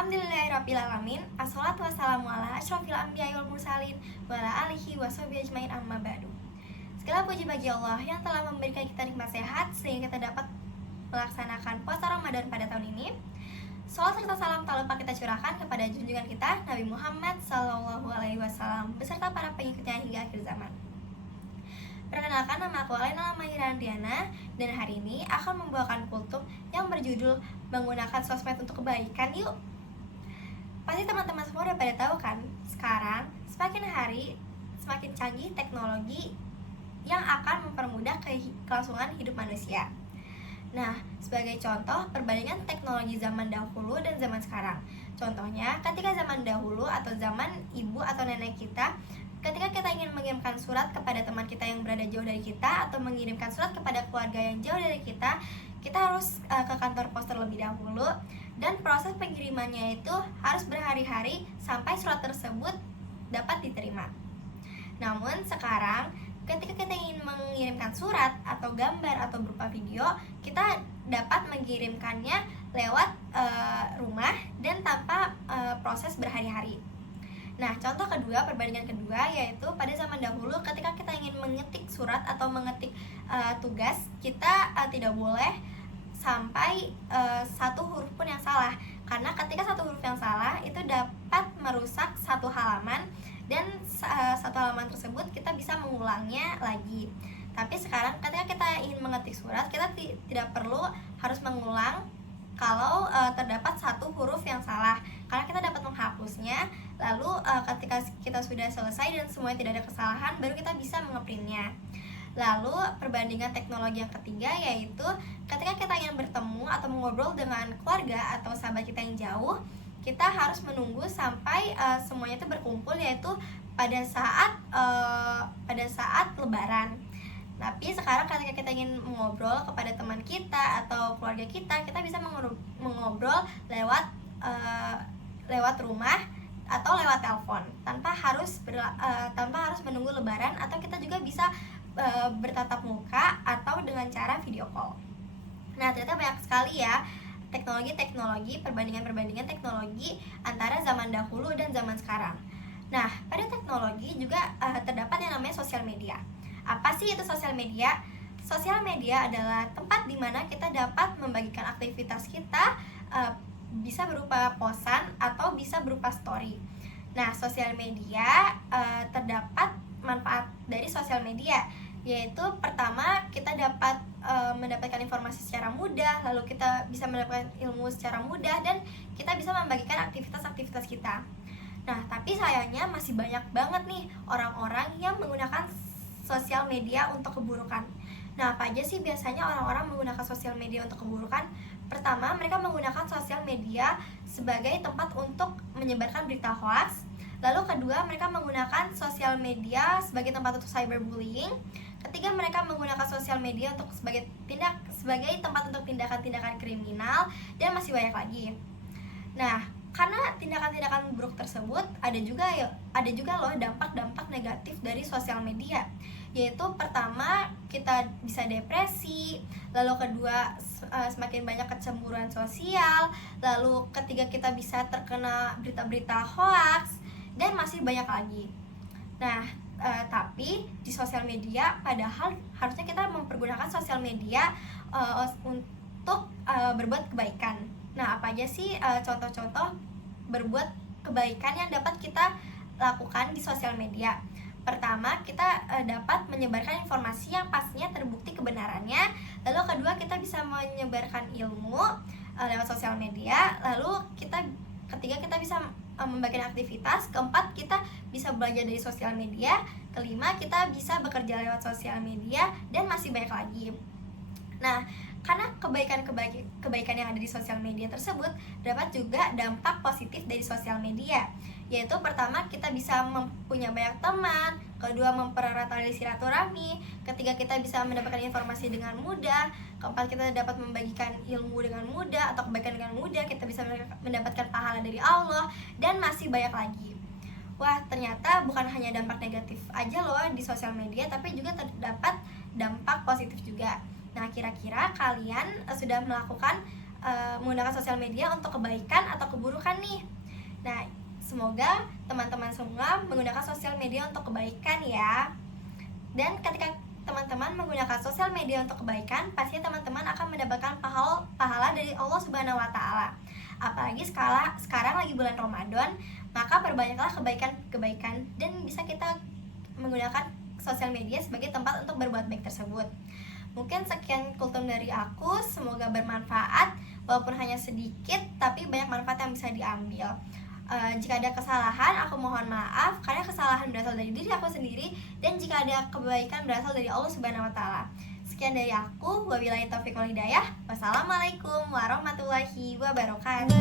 Alhamdulillahirrabbilalamin. Assalatu wassalamu ala asyrafil anbiya'i wal mursalin wa ala alihi wa sahbihi ajmain amma ba'du. Segala puji bagi Allah yang telah memberikan kita nikmat sehat sehingga kita dapat melaksanakan puasa Ramadan pada tahun ini. Salat serta salam tak lupa kita curahkan kepada junjungan kita Nabi Muhammad SAW beserta para pengikutnya hingga akhir zaman. Perkenalkan, nama aku Alena Mahirandriana, dan hari ini akan membawakan kultum yang berjudul menggunakan sosmed untuk kebaikan yuk. Pasti teman-teman semua udah pada tahu kan, sekarang semakin hari semakin canggih teknologi yang akan mempermudah kelangsungan hidup manusia. Nah, sebagai contoh perbandingan teknologi zaman dahulu dan zaman sekarang. Contohnya, ketika zaman dahulu atau zaman ibu atau nenek kita, ketika kita ingin mengirimkan surat kepada teman kita yang berada jauh dari kita atau mengirimkan surat kepada keluarga yang jauh dari kita harus ke kantor pos terlebih dahulu, dan proses pengirimannya itu harus berhari-hari sampai surat tersebut dapat diterima. Namun sekarang ketika kita ingin mengirimkan surat atau gambar atau berupa video, kita dapat mengirimkannya lewat rumah dan tanpa proses berhari-hari. Nah, contoh kedua, perbandingan kedua, yaitu pada zaman dahulu ketika kita ingin mengetik surat atau mengetik tugas, kita tidak boleh sampai satu huruf pun yang salah, karena ketika satu huruf yang salah itu dapat merusak satu halaman, dan satu halaman tersebut kita bisa mengulangnya lagi. Tapi sekarang ketika kita ingin mengetik surat, kita tidak perlu harus mengulang kalau terdapat satu huruf yang salah, karena kita dapat menghapusnya. Lalu ketika kita sudah selesai dan semuanya tidak ada kesalahan, baru kita bisa mengeprintnya. Lalu perbandingan teknologi yang ketiga, yaitu ketika kita ingin bertemu atau mengobrol dengan keluarga atau sahabat kita yang jauh, kita harus menunggu sampai semuanya itu berkumpul, yaitu pada saat lebaran. Tapi sekarang ketika kita ingin mengobrol kepada teman kita atau keluarga kita bisa mengobrol lewat rumah atau lewat telepon tanpa harus menunggu lebaran, atau kita juga bisa bertatap muka atau dengan cara video call. Nah, ternyata banyak sekali ya perbandingan teknologi antara zaman dahulu dan zaman sekarang. Nah, pada teknologi juga terdapat yang namanya sosial media. Apa sih itu sosial media? Sosial media adalah tempat di mana kita dapat membagikan aktivitas kita, bisa berupa posan atau bisa berupa story. Nah, sosial media terdapat manfaat dari sosial media, yaitu pertama kita dapat mendapatkan informasi secara mudah, lalu kita bisa mendapatkan ilmu secara mudah, dan kita bisa membagikan aktivitas-aktivitas kita. Nah, tapi sayangnya masih banyak banget nih orang-orang yang menggunakan sosial media untuk keburukan. Nah, apa aja sih biasanya orang-orang menggunakan sosial media untuk keburukan? Pertama, mereka menggunakan sosial media sebagai tempat untuk menyebarkan berita hoax. Lalu kedua, mereka menggunakan sosial media sebagai tempat untuk cyberbullying. Ketiga, mereka menggunakan sosial media sebagai tempat untuk tindakan-tindakan kriminal, dan masih banyak lagi. Nah, karena tindakan-tindakan buruk tersebut ada juga loh dampak-dampak negatif dari sosial media, yaitu pertama kita bisa depresi, lalu kedua semakin banyak kecemburuan sosial, lalu ketiga kita bisa terkena berita-berita hoax, dan masih banyak lagi. Nah, tapi di sosial media padahal harusnya kita mempergunakan sosial media untuk berbuat kebaikan. Nah, apa aja sih contoh-contoh berbuat kebaikan yang dapat kita lakukan di sosial media? Pertama, kita dapat menyebarkan informasi yang pastinya terbukti kebenarannya. Lalu kedua, kita bisa menyebarkan ilmu lewat sosial media. Lalu ketiga, kita bisa membagikan aktivitas. Keempat, kita bisa belajar dari sosial media. Kelima, kita bisa bekerja lewat sosial media, dan masih banyak lagi. Nah, karena kebaikan yang ada di sosial media tersebut, dapat juga dampak positif dari sosial media, yaitu pertama, kita bisa mempunyai banyak teman. Kedua, mempererat tali silaturahmi. Ketiga, kita bisa mendapatkan informasi dengan mudah. Keempat, kita dapat membagikan ilmu dengan mudah atau kebaikan dengan mudah. Kita bisa mendapatkan pahala dari Allah, dan masih banyak lagi. Wah, ternyata bukan hanya dampak negatif aja loh di sosial media, tapi juga terdapat dampak positif juga. Nah, kira-kira kalian sudah melakukan menggunakan sosial media untuk kebaikan atau keburukan nih. Nah, semoga teman-teman semua menggunakan sosial media untuk kebaikan ya. Dan ketika teman-teman menggunakan sosial media untuk kebaikan, pasti teman-teman akan mendapatkan pahala dari Allah Subhanahu wa taala. Apalagi sekarang lagi bulan Ramadan, maka perbanyaklah kebaikan-kebaikan dan bisa kita menggunakan sosial media sebagai tempat untuk berbuat baik tersebut. Mungkin sekian kultum dari aku, semoga bermanfaat walaupun hanya sedikit tapi banyak manfaat yang bisa diambil. Jika ada kesalahan, aku mohon maaf karena kesalahan berasal dari diri aku sendiri, dan jika ada kebaikan berasal dari Allah Subhanahu wa taala. Sekian dari aku, wabillahi taufiq wal hidayah. Wassalamualaikum warahmatullahi wabarakatuh.